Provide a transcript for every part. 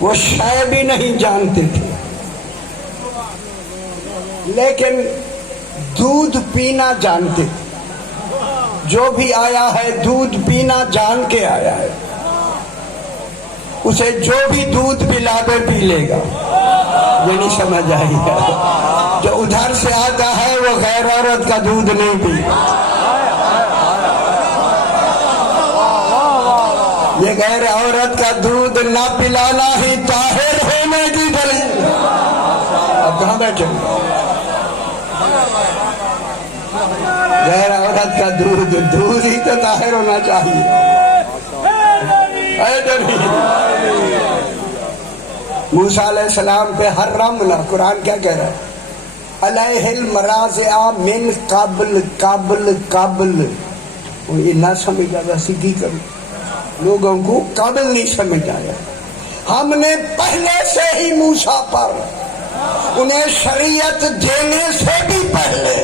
وہ شے بھی نہیں جانتے تھے، لیکن دودھ پینا جانتے تھے۔ جو بھی آیا ہے دودھ پینا جان کے آیا ہے، اسے جو بھی دودھ پلا دے پی لے گا۔ یہ نہیں سمجھ آئی ہے؟ جو ادھر سے آتا ہے وہ غیر عورت کا دودھ نہیں پی، یہ غیر عورت کا دودھ نہ پلانا ہی طاہر ہونے کی دلیل۔ اب کہاں بیٹھے؟ غیر عورت کا دودھ ہی تو طاہر ہونا چاہیے۔ موسیٰ علیہ السلام پہ حرمنا، قرآن کیا کہہ رہا ہے؟ علیہ المراضع من قبل قبل قبل۔ یہ نہ سمجھا ویسے کی کروں، لوگوں کو قبل نہیں سمجھ آیا۔ ہم نے پہلے سے ہی موسیٰ پر انہیں شریعت دینے سے بھی پہلے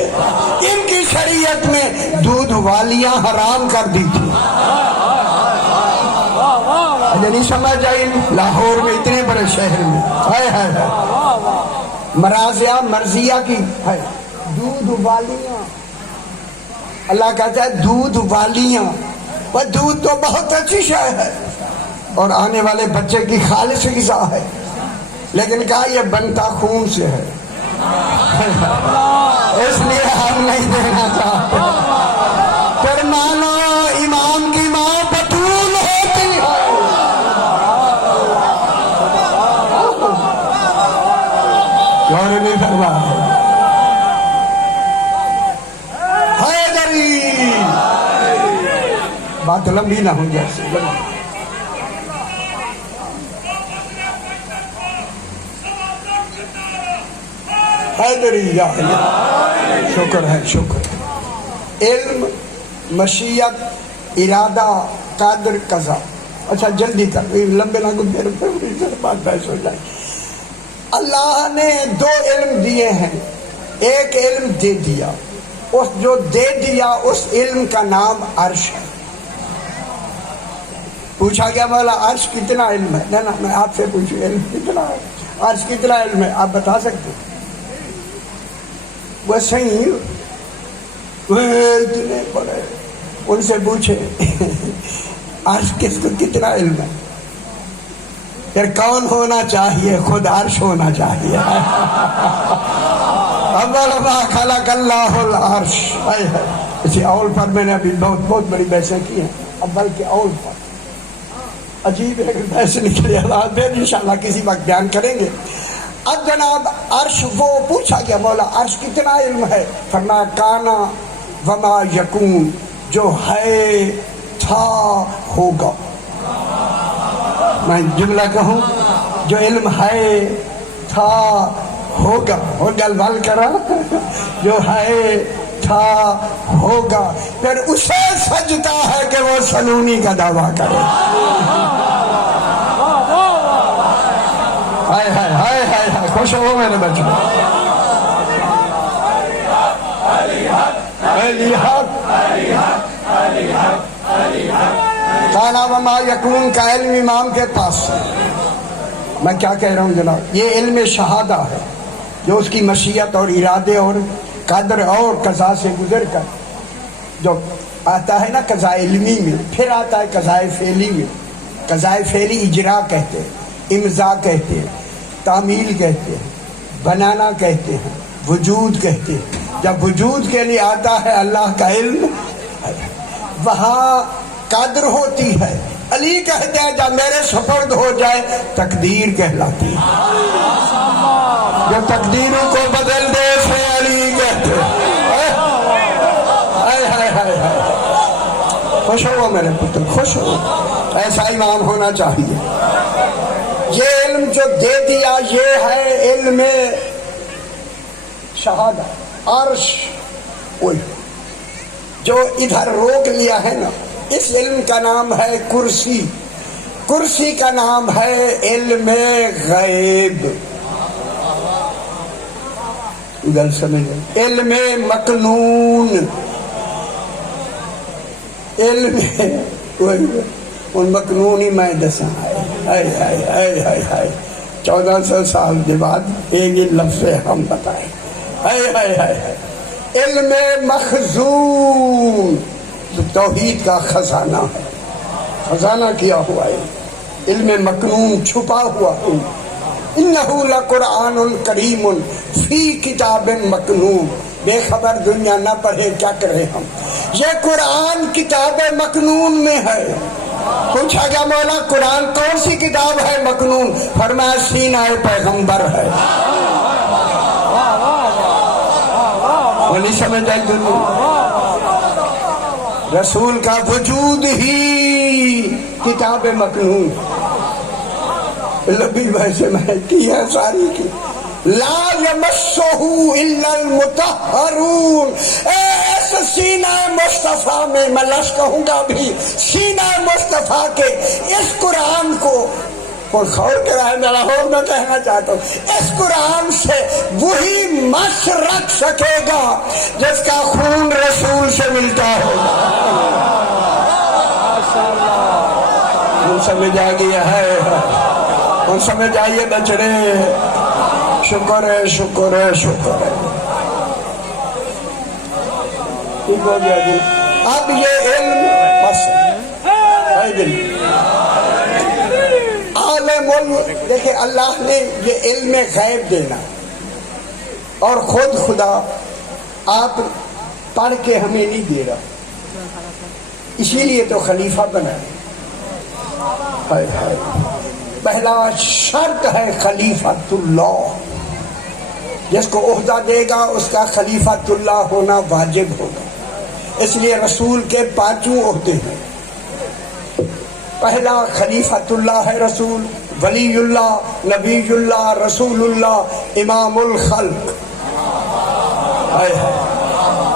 ان کی شریعت میں دودھ والیاں حرام کر دی تھی۔ نہیں سمجھ آئی؟ لاہور میں اتنے بڑے شہر میں ہے مراضع مرضیہ کی ہے، دودھ والیاں۔ اللہ کہتا ہے دودھ والیاں، وہ دودھ تو بہت اچھی شے ہے اور آنے والے بچے کی خالص غذا ہے، لیکن کہا یہ بنتا خون سے ہے، اس لیے ہم نہیں دینا چاہتے۔ پھر مانو امام کی ماں بطول ہوتی ہے، اور نہیں فرما حیدری، بات لمبی نہ ہو جیسے۔ حیدری یا شکر ہے، شکر۔ علم، مشیت، ارادہ، قدر، قضا۔ اچھا جلدی کر، لمبے نہ کو پھر بات بحث ہو جائے۔ اللہ نے دو علم دیے ہیں، ایک علم دے دیا، اس جو دے دیا اس علم کا نام عرش ہے۔ پوچھا گیا مولا عرش کتنا علم ہے؟ نا میں آپ سے پوچھوں علم کتنا ہے، عرش کتنا علم ہے، آپ بتا سکتے ہیں؟ وہ صحیح اتنے بڑے، ان سے پوچھے عرش کس کو کتنا علم ہے؟ پھر کون ہونا چاہیے؟ خود عرش ہونا چاہیے۔ اول ما خلق اللہ العرش۔ اسی اول پر میں نے ابھی بہت بڑی بحثیں کی ہیں، اول کے اول پر عجیب ہے کہ بحث نکلے، پھر انشاءاللہ کسی وقت بیان کریں گے۔ اب جناب عرش، وہ پوچھا گیا مولا عرش کتنا علم ہے؟ فرمایا کانا وما یکون، جو ہے تھا ہوگا۔ میں جملہ کہوں، جو علم ہے تھا ہوگا، اور گل بل کرا، جو ہے تھا ہوگا، پھر اسے سجتا ہے کہ وہ سلونی کا دعویٰ کرے۔ ہائے ہائے ہائے ہائے ہائے، خوش ہو میرے بچے۔ کانا وما یکون کا علم امام کے پاس ہے۔ میں کیا کہہ رہا ہوں جناب، یہ علم شہادہ ہے جو اس کی مشیت اور ارادے اور قدر اور قضا سے گزر کر جو آتا ہے نا قضاء علمی میں، پھر آتا ہے قضاء فعلی میں۔ قضاء فعلی اجرا کہتے ہیں، امضاء کہتے ہیں، تعمیل کہتے ہیں، بنانا کہتے ہیں، وجود کہتے ہیں۔ جب وجود کے لیے آتا ہے اللہ کا علم، وہاں قدر ہوتی ہے۔ علی کہتے ہیں جب میرے سپرد ہو جائے تقدیر کہلاتی ہے، جو تقدیروں کو بدل دے اسے علی کہتے ہیں۔ خوش ہو میرے پتر، خوش ہو، ایسا امام ہونا چاہیے۔ یہ علم جو دے دیا یہ ہے علم شہادت، عرش۔ جو ادھر روک لیا ہے نا، اس علم کا نام ہے کرسی، کرسی کا نام ہے علم غیب۔ گل سمجھ، علم مکنون، علم ان مکنون ہی میں دساں 1400 سال کے بعد ایک ہی لفظ ہم بتائیں، علم مخزون توحید کا خزانہ ہے، خزانہ کیا ہوا ہے، علم مکنون چھپا ہوا ہے، انہ لقرآن کریم فی کتاب مکنون۔ بے خبر دنیا نہ پڑھے کیا کریں ہم، یہ قرآن کتاب مکنون میں ہے۔ پوچھا گیا مولا قرآن کون سی کتاب ہے مکنون؟ فرمایا سینہ پیغمبر ہے۔ نہیں سمجھ آئی دنیا، رسول کا وجود ہی کتاب مکنون۔ لبی ویسے میں کی ہے ساری کی، لا یمسہ الا المطہرون۔ ایسے سینہ مصطفیٰ میں میں لفظ کہوں گا بھی، سینہ مصطفیٰ کے اس قرآن کو اور خور کے رہے میرا اور میں کہنا چاہتا ہوں، اس قرآن سے وہی مس رکھ سکے گا جس کا خون رسول سے ملتا ہوگا۔ ہم سمجھ آ گیا ہے، ہم سمجھ آئیے بچڑے، شکر ہے شکر ہے شکر ہے۔ ٹھیک ہو گیا جی، اب یہ علم بس دیکھیں اللہ نے یہ علم غیب دینا اور خود خدا آپ پڑھ کے ہمیں نہیں دے رہا، اسی لیے تو خلیفہ بنا ہے۔ پہلا شرط ہے خلیفۃ اللہ، جس کو عہدہ دے گا اس کا خلیفۃ اللہ ہونا واجب ہوگا۔ اس لیے رسول کے 5 عہدے ہیں۔ پہلا خلیفۃ اللہ ہے رسول، ولی اللہ، نبی اللہ، رسول اللہ، امام الخلق۔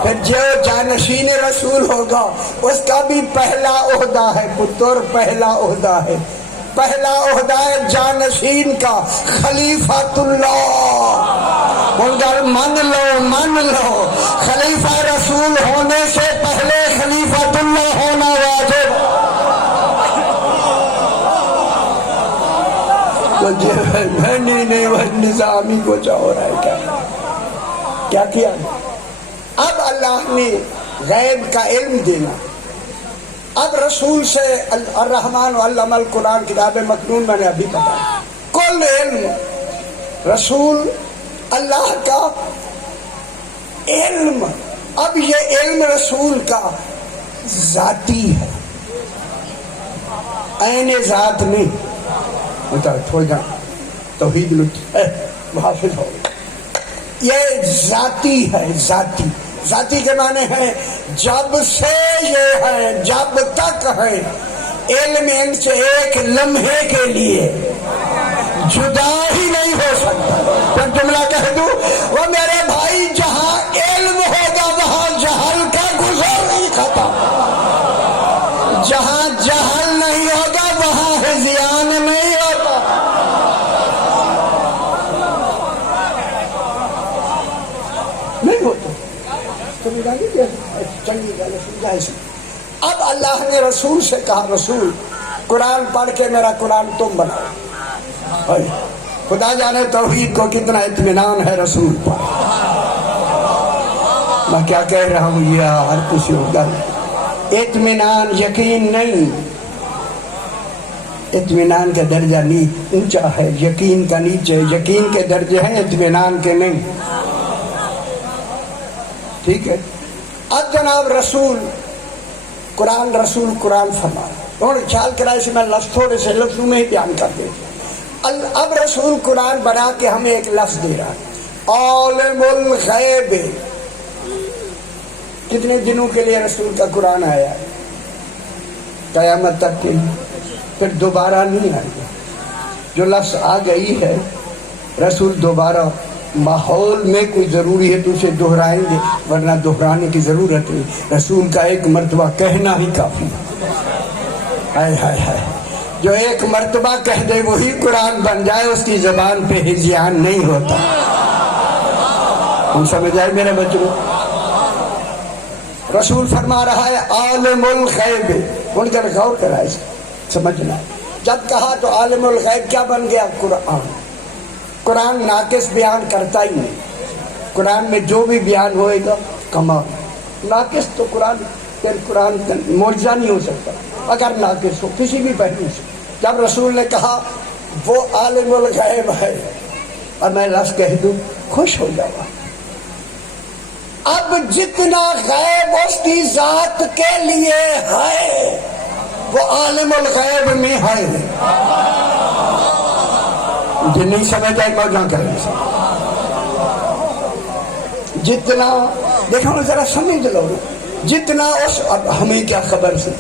پھر جو جانشین رسول ہوگا اس کا بھی پہلا عہدہ ہے پتر، پہلا عہدہ ہے، پہلا عہدہ ہے جانشین کا خلیفۃ اللہ۔ من لو خلیفہ رسول ہونے سے پہلے خلیفۃ اللہ ہونا واجب۔ نہیں وہ نظامی کو چاہ رہا ہے کیا کیا؟ اب اللہ نے غیب کا علم دینا، اب رسول سے الرحمن علم القرآن کتاب مکنون میں نے ابھی بتایا، کل علم رسول اللہ کا علم۔ اب یہ علم رسول کا ذاتی ہے، عین ذات نہیں توحید حافظ ہو، یہ ذاتی ہے، ذاتی کے معنی ہے جب سے یہ ہے، جب تک ہے، علم ان سے ایک لمحے کے لیے جدا ہی نہیں ہو سکتا۔ پھر جملہ کہہ دوں، وہ میرے بھائی جہاں علم ہوگا وہاں جہل کا گزر نہیں ختم، جہاں جہل نہیں ہوگا وہاں ہذیان نہیں ہوتا۔ نہیں ہوتا۔ اب اللہ نے رسول سے کہا، رسول قرآن پڑھ کے میرا قرآن تم بناؤ۔ خدا جانے توحید کو کتنا اطمینان ہے رسول پر۔ میں کیا کہہ رہا ہوں یار، کچھ ہوگا اطمینان، یقین نہیں، اطمینان کا درجہ اونچا ہے، یقین کا نیچے، یقین کے درجے ہیں اطمینان کے نہیں۔ ٹھیک ہے، اب جناب رسول قرآن فرما اور خیال کرائے سے میں لفظ تھوڑے سے لفظوں میں ہی بیان کر دیں۔ اب رسول قرآن بنا کے ہمیں ایک لفظ دے رہا ہے، عالم الغیب۔ کتنے دنوں کے لیے رسول کا قرآن آیا ہے؟ قیامت تک کے لیے، پھر دوبارہ نہیں آئے گا۔ جو لفظ آ گئی ہے رسول دوبارہ ماحول میں کوئی ضروری ہے تو اسے دہرائیں گے، ورنہ دہرانے کی ضرورت نہیں۔ رسول کا ایک مرتبہ کہنا ہی کافی ہے۔ جو ایک مرتبہ کہہ دے وہی قرآن بن جائے، اس کی زبان پہ ہذیان نہیں ہوتا۔ ہم سمجھ آئے میرے بچوں؟ رسول فرما رہا ہے عالم الغیب، ان کا غور کرائے سمجھنا، جب کہا تو عالم الغیب کیا بن گیا؟ قرآن. قرآن ناقص بیان کرتا ہی نہیں. قرآن میں جو بھی بیان ہوئے گا کمال. ناقص تو قرآن پھر قرآن معجزہ نہیں ہو سکتا اگر ناقص ہو کسی بھی پہلو سے. جب رسول نے کہا وہ عالم الغیب ہے اور میں لفظ کہہ دوں خوش ہو جاؤں. اب جتنا غیب اس کی ذات کے لیے ہے وہ عالم الغیب میں ہے. جو نہیں سمجھ آئے موجہ کریں. جتنا دیکھو ذرا سمجھ لو جتنا اس. اب ہمیں کیا خبر سے؟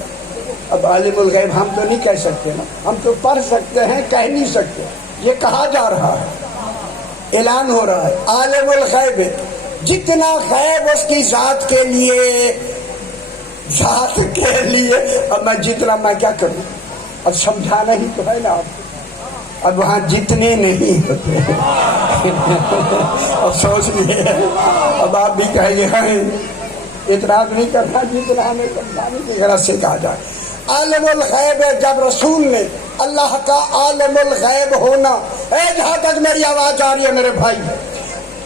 اب عالم الغیب ہم تو نہیں کہہ سکتے نا. ہم تو پڑھ سکتے ہیں کہہ نہیں سکتے. یہ کہا جا رہا ہے اعلان ہو رہا ہے عالم الغیب. جتنا غیب اس کی ذات کے لیے اب میں جتنا میں کیا کروں؟ اب سمجھانا ہی تو ہے نا آپ. اب وہاں جتنے نہیں ہوتے اب سوچ لیے. اب آپ بھی کہیں گے اعتراض نہیں کرنا جتنا ہمیں سمجھانے کی غرض سے کہا جائے. عالم الغیب ہے. جب رسول نے اللہ کا عالم الغیب ہونا جہاں تک میری آواز آ رہی ہے میرے بھائی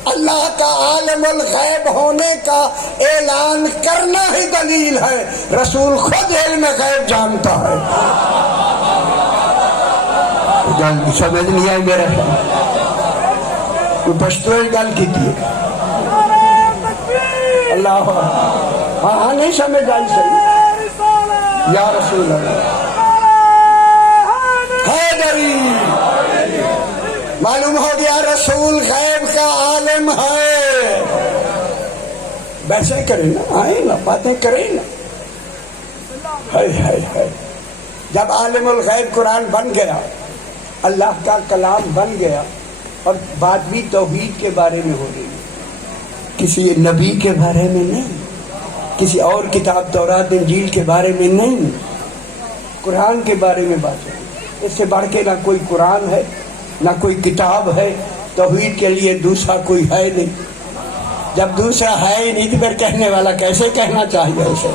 اللہ کا عالم الغیب ہونے کا اعلان کرنا ہی دلیل ہے. رسول خود علم غیب جانتا ہے. سمجھ نہیں آئی میرا کوئی پشتو گل کی تھی اللہ. ہاں نہیں سمجھ آئی صحیح. یا رسول اللہ حیدری معلوم ہو گیا رسول غیب کا عالم ہے. ویسے کریں نا آئے نا باتیں کریں نا. جب عالم الغیب قرآن بن گیا اللہ کا کلام بن گیا اور بات بھی توحید کے بارے میں ہو رہی ہے. کسی نبی کے بارے میں نہیں, کسی اور کتاب تورات انجیل کے بارے میں نہیں, قرآن کے بارے میں بات ہے. اس سے بڑھ کے نہ کوئی قرآن ہے نہ کوئی کتاب ہے. توحید کے لیے دوسرا کوئی ہے نہیں. جب دوسرا ہے ہی نہیں تو پھر کہنے والا کیسے کہنا چاہیے اسے,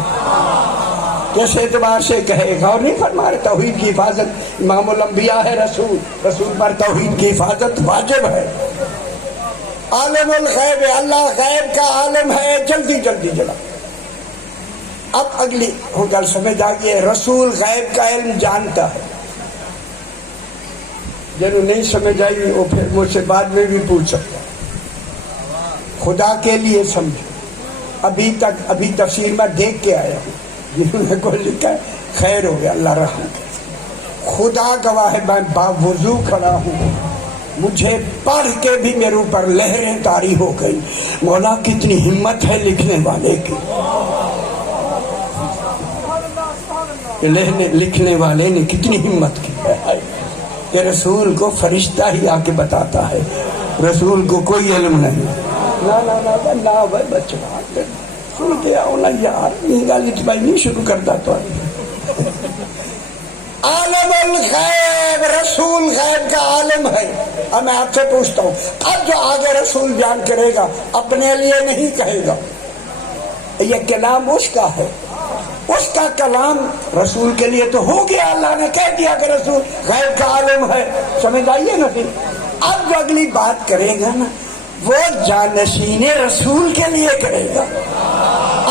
کس اعتبار سے کہے گا. اور نہیں فرما رہے توحید کی حفاظت امام الانبیاء ہے رسول, رسول پر توحید کی حفاظت واجب ہے. عالم الغیب ہے, اللہ غیب کا عالم ہے. جلدی جلدی جلا. اب اگلی گل سمجھ آ گئی. رسول غیب کا علم جانتا ہے. جنہوں نہیں سمجھ آئی وہ پھر مجھ سے بعد میں بھی پوچھ سکتا. خدا کے لیے سمجھو. ابھی تفسیر میں دیکھ کے آیا ہوں جنہوں نے کو لکھا ہے خیر ہو گیا اللہ رحم. خدا گواہ ہے میں باوضو کھڑا ہوں, مجھے پڑھ کے بھی میرے اوپر لہریں طاری ہو گئی. مولا کتنی ہمت ہے لکھنے والے کی. لکھنے والے نے کتنی ہمت کی ہے کہ رسول کو فرشتہ ہی آ کے بتاتا ہے. رسول کو کوئی علم نہیں. نہ بچہ سن کے آؤ نا یار, گالی بھائی نہیں شروع کرتا تو. عالم الغیب رسول غیب کا عالم ہے. اب میں آپ سے پوچھتا ہوں اب جو آگے رسول بیان کرے گا اپنے لیے نہیں کہے گا. یہ کلام اس کا ہے, اس کا کلام رسول کے لیے تو ہو گیا. اللہ نے کہہ دیا کہ رسول غیب کا عالم ہے. سمجھ آئیے نا. پھر اب جو اگلی بات کرے گا نا وہ جانشین رسول کے لیے کرے گا,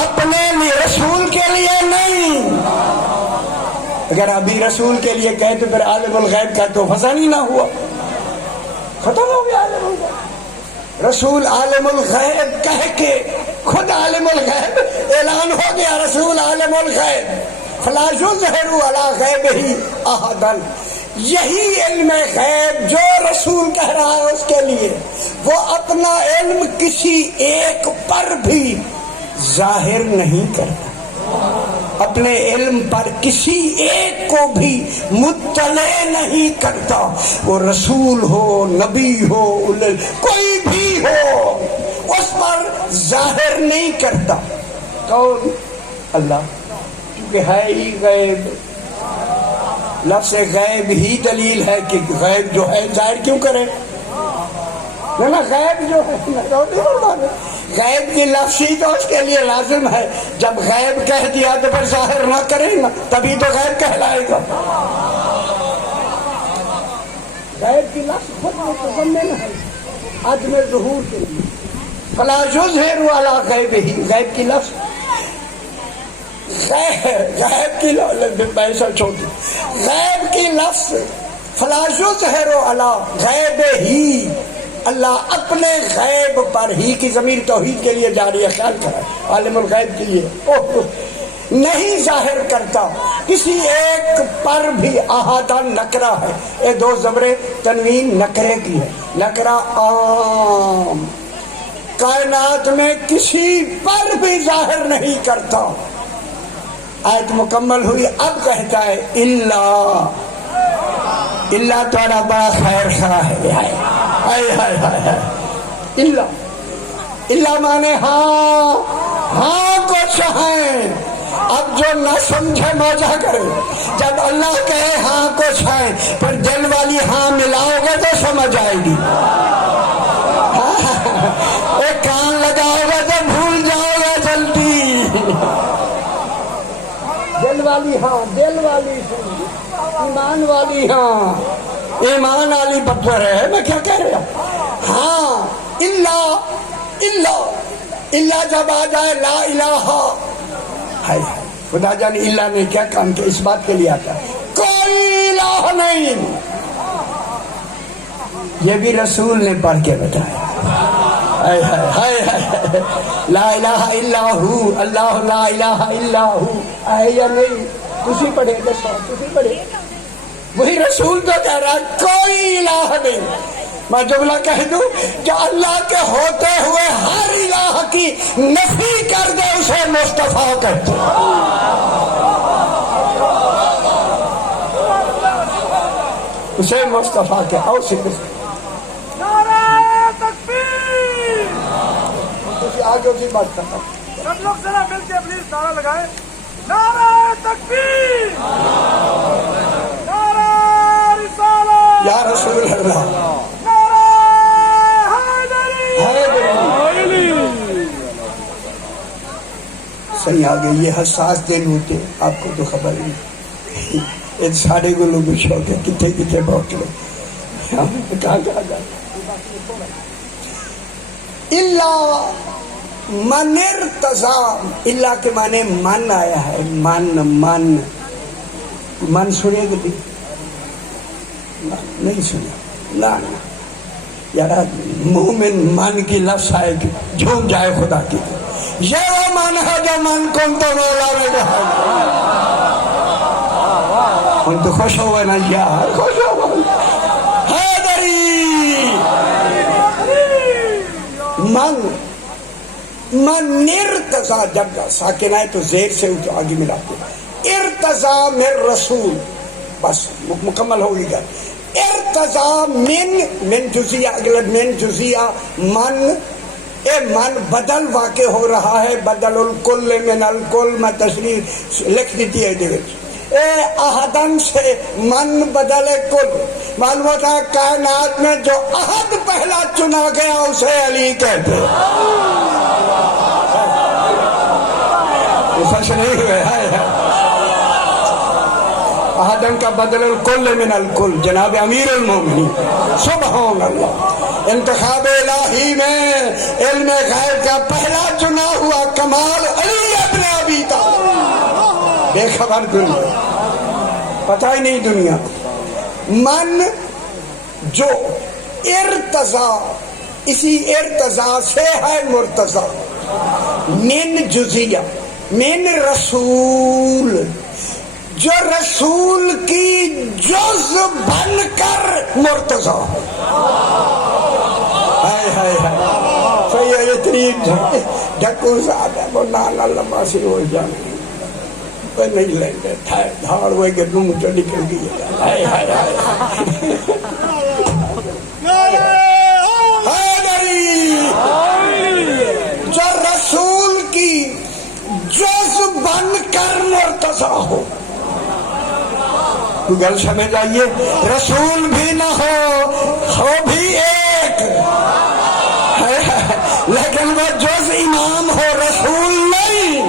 اپنے لیے, رسول کے لیے نہیں. اگر ابھی رسول کے لیے کہے تو پھر عالم الغیب کا تو فضا نہیں نہ ہوا, ختم ہو گیا عالم الغیب. رسول عالم الغیب کہہ کے خود عالم الغیب اعلان ہو گیا. رسول عالم الغیب فلا یظہر علی غیبہ احدا. یہی علم غیب جو رسول کہہ رہا ہے اس کے لیے وہ اپنا علم کسی ایک پر بھی ظاہر نہیں کرتا, اپنے علم پر کسی ایک کو بھی مطلع نہیں کرتا. وہ رسول ہو, نبی ہو, کوئی بھی ہو, اس پر ظاہر نہیں کرتا. کون؟ اللہ, کیونکہ ہے ہی غیب. لفظ غیب ہی دلیل ہے کہ غیب جو ہے ظاہر کیوں کرے. نا غیب جو ہے غیب کی لفظ ہی تو اس کے لیے لازم ہے. جب غیب کہہ دیا تو پھر ظاہر نہ کرے نا, تبھی تو غیب کہلائے گا. غیب کی لفظ خود متضمن ہے عدم ظہور کے لیے. فلا یظہر علی غیبہ، غیب کی لفظ غیب کی پیسہ چھوٹی غیب کی لفظ فلا یظہر علی غیبہ، اللہ اپنے غیب پر ہی کی ضمیر توحید کے لیے جاری ہے، خیال کرا عالم الغیب کے لیے نہیں ظاہر کرتا کسی ایک پر بھی. احاطہ نکرہ ہے، یہ دو زبریں تنوین نکرے کی ہے. نکرہ عام کائنات میں کسی پر بھی ظاہر نہیں کرتا. آیت مکمل ہوئی، اب کہتا ہے اللہ تھوڑا بڑا خیر خواہ ہے. اللہ مانے ہاں کو چاہیں. اب جو نہ سمجھے موجہ کرے، جب اللہ کہے ہاں کو چاہیں پھر دل والی ہاں ملاؤ گے تو سمجھ آئے گی. ایک کان لگاؤ گے تو بھول جاؤ گے جلدی. دل والی ہاں، دل والی ایمان والی ہاں، ایمان والی پتھر ہے. میں کیا کہہ رہا ہوں؟ ہاں اللہ جب آ جائے لا الہ ہے. خدا جان اللہ نے کیا کام کیا اس بات کے لیے آتا ہے کوئی الہ نہیں. یہ بھی رسول نے پڑھ کے بتایا. لا الہ الا ہو، اللہ لا الہ الا ہو ہے یا نہیں؟ تسی پڑھے دسو، تسی پڑھے. وہی رسول تو کہہ رہا ہے کوئی الہ نہیں. میں جملہ کہہ دوں جو اللہ کے ہوتے ہوئے ہر الہ کی نفی کر دے اسے مصطفیٰ کہتے ہیں. اسے مصطفیٰ کہتے ہیں. اور آگے اسی بات کرتا ہوں. سب لوگ ذرا مل کے پلیز نعرہ لگائیں. نعرہ تکبیر، نعرہ رسالت، یا رسول اللہ، نعرہ حیدری. صحیح آگے. یہ حساس دن ہوتے آپ کو تو خبر نہیں. ان سارے کو لوگ شوق ہے کتنے کتنے بہت لوگ کہاں جائے. اللہ من ارتضی، اللہ کے معنی من آیا ہے. من سنے گا نہیں سنا لا یار. مومن من کی لفظ آئے گی جھوم جائے خدا کی. یہ وہ من ہے جو من کن تو مولا میں رہا. ہم تو خوش ہوئے نا یار، خوش ہوئے. حیدری من ارتضی، جب ساکن آئے تو زیر سے آگے ملاتے. ارتضی من رسول، بس مکمل ہو گیا. ارتضی من جزیہ، اگلے من جزیہ من. اے من بدل واقع ہو رہا ہے، بدل الکل من الکل. میں تشریح لکھ دیتی ہے دیکھ. اے احدن سے من بدل کل. معلوم ہوتا ہے کائنات میں جو احد پہلا چنا گیا اسے علی کہتے. سچ نہیں ہوئے. احدن کا بدل الکل من الکل جناب امیر المومنین سبحان اللہ. انتخاب الہی میں علم غیب کا پہلا چنا ہوا کمال علی ابن ابی طالب. بے خبر دنیا، پتہ ہی نہیں دنیا. من جو ارتضی، اسی ارتضی سے ہے مرتضی. من جزیہ، من رسول، جو رسول کی جز بن کر مرتضی ہے. صحیح ہے. اتنی ڈھکو صاحب ہے وہ نانا لمبا سی ہو جانا نہیں لیں گے. دھاڑ ہوئے کہ تم تو نکل گئی. جو رسول کی جز بن کر مرتضی ہو. تو گل سمجھ آئیے. رسول بھی نہ ہو بھی ایک، لیکن وہ جز امام ہو، رسول نہیں.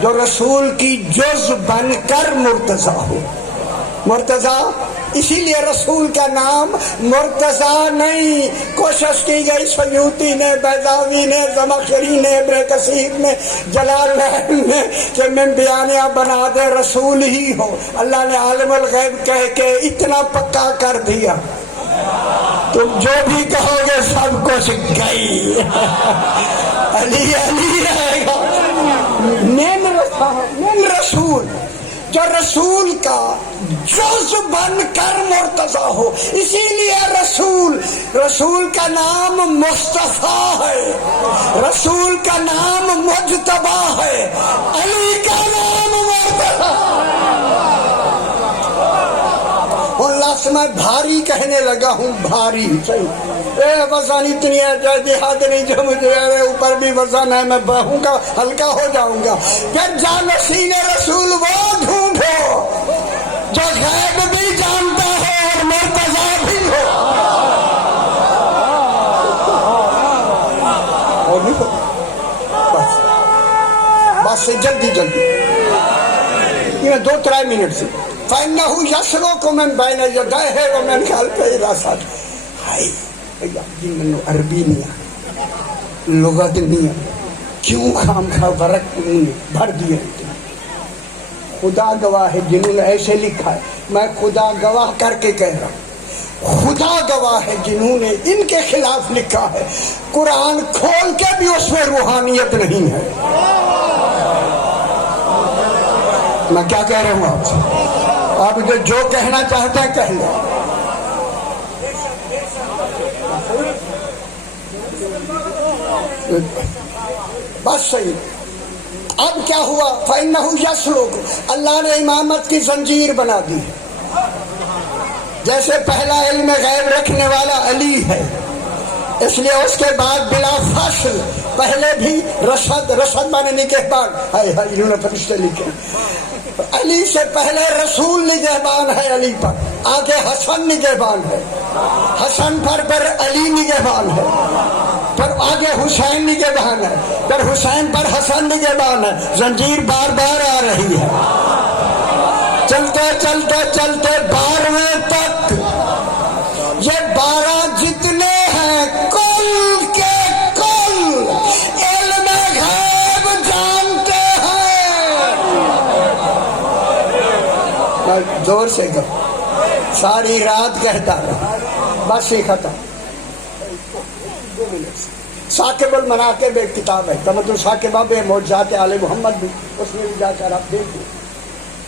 جو رسول کی جز بن کر مرتضی ہو. مرتضی اسی لیے رسول کا نام مرتضی نہیں. کوشش کی گئی سیوطی نے، بیضاوی نے، زمخشری نے، ابن کثیر نے، جلال نے کہ میں بیانیہ بنا دے رسول ہی ہو. اللہ نے عالم الغیب کہہ کے اتنا پکا کر دیا تم جو بھی کہو گے سب کچھ گئی. علی علی رہے گا. من رسول جو رسول کا جز بن کر مرتضی ہو. اسی لیے رسول کا نام مصطفیٰ ہے، رسول کا نام مجتبی ہے، علی کا نام مرتضی. اللہ میں بھاری کہنے لگا ہوں، بھاری صحیح وزن اتنی ہے دیہات نہیں جو مجھے اوپر بھی وزن ہے، میں بہوں گا ہلکا ہو جاؤں گا. پھر جانشین رسول وہ ڈھونڈو جو غیب بھی جانتا ہے اور مرتضی بھی ہو. بس جلدی یہ 2-3 منٹ سے فَإِنَّهُ يَسْلُكُ مِن بَيْنِ يَدَيْهِ وَمِن خَلْفِهِ رَصَدًا. ہائی بھیا جی منو عربی نہیں آ، لغت نہیں آ، کیوں خام خواہ ورق بھر دیے. خدا گواہ ہے جنہوں نے ایسے لکھا ہے، میں خدا گواہ کر کے کہہ رہا ہوں، خدا گواہ ہے جنہوں نے ان کے خلاف لکھا ہے. قرآن کھول کے بھی اس میں روحانیت نہیں ہے. میں کیا کہہ رہا ہوں آپ سے؟ آپ جو کہنا چاہتے ہیں کہہ لیں. بس صحیح. اب کیا ہوا؟ فَإِنَّهُ يَسْلُكُ، اللہ نے امامت کی زنجیر بنا دی. جیسے پہلا علم غیب رکھنے والا علی ہے، اس لیے اس کے بعد بلا فصل پہلے بھی رشد مانے نگہبان، ہائے ہائے انہوں نے فرشتے لکھے. علی سے پہلے رسول نگہبان ہے علی پر، آگے حسن نگہبان ہے، حسن پر علی نگہبان ہے، پھر آگے حسین نگہبان ہے، پھر حسین پر حسن نگہبان ہے. زنجیر بار بار آ رہی ہے. چلتے چلتے چلتے 12ویں تک یہ 12 جتنے ہیں کل کے کل علم غیب جانتے ہیں. میں زور سے کہوں، ساری رات کہتا رہا، بس یہ ختم. ثاقب المناقب ایک کتاب ہے، تمدن ثاقبہ بے معجزات آل محمد بھی، اس میں بھی جا کر آپ دیکھیں.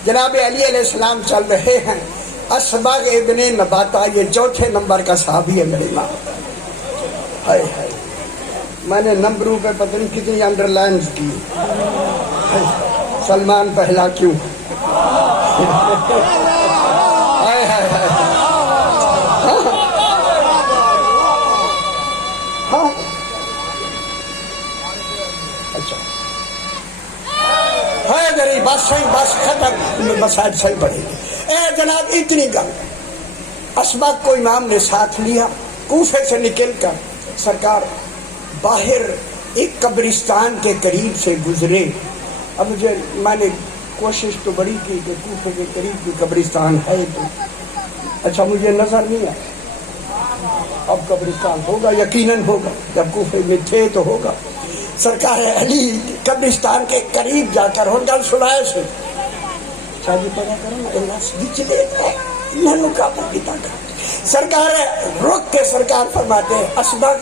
جناب علی علیہ السلام چل رہے ہیں. اسبغ ابن نباتہ یہ 4 نمبر کا صحابی ہے میرے امام. ہائے ہائے میں نے نمبروں پہ پتہ نہیں کتنی انڈر لائنز کی. سلمان پہلا کیوں؟ ہائے ہائے ہائے ہاں اچھا ہے غریب. بس صحیح، بس ختم، مسائل صحیح پڑے گی. اے جناب اتنی گل. اسبغ کو امام نے ساتھ لیا، کوفے سے نکل کر سرکار باہر ایک قبرستان کے قریب سے گزرے. اب میں نے کوشش تو بڑی کی کہ کوفے کے قریب بھی قبرستان ہے تو اچھا مجھے نظر نہیں آیا. اب قبرستان ہوگا، یقیناً ہوگا، جب کوفے میں تھے تو ہوگا. سرکار علی قبرستان کے قریب جا کر ہو گل سنائے سے شادی پیدا کرنا اللہ بچلے انہوں کا پتا کر. سرکار رک کے سرکار فرماتے ہیں اسبغ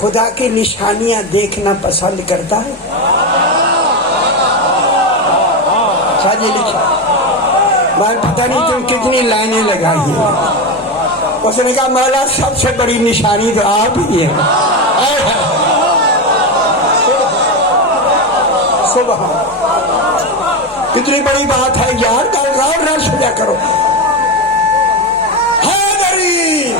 خدا کی نشانیاں دیکھنا پسند کرتا ہے. شادی لکھا میں پتہ نہیں تم کتنی لائنیں لگائی ہیں. اس نے کہا مولا سب سے بڑی نشانی تو آپ ہی ہے. سبحان کتنی بڑی بات ہے یار، غور نہ سجا کرو. حیدری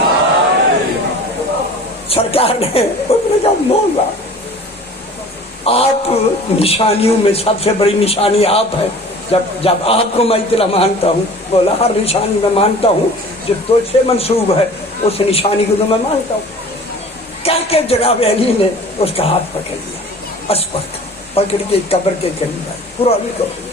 سرکار نے اس نے کہا مولا آپ نشانیوں میں سب سے بڑی نشانی آپ ہے. جب آپ کو میں اتنا مانتا ہوں، بولا ہر نشانی میں مانتا ہوں جو تجھ سے منسوب ہے، اس نشانی کو تو میں مانتا ہوں. کہہ کے جناب علی نے اس کا ہاتھ پکڑ لیا. اسبغ پکڑ کے قبر کے قریب آئے. پرانی قبر